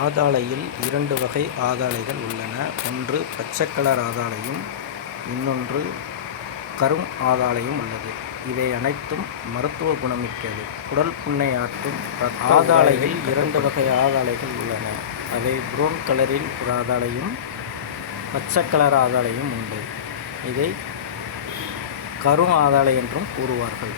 ஆதாளையில் 2 வகை ஆதாளைகள் உள்ளன. ஒன்று பச்சை கலர் ஆதாளையும் இன்னொன்று கரும் ஆதாளையும் உள்ளது. இவை அனைத்தும் மருத்துவ குணமிக்கது. குடல் புண்ணை ஆற்றும். ஆதாளையில் 2 வகை ஆதாளைகள் உள்ளன. அவை ப்ரௌன் கலரில் ஒரு ஆதாளையும் பச்சை கலர் ஆதாளையும் உண்டு. இதை கரும் ஆதாளை என்றும் கூறுவார்கள்.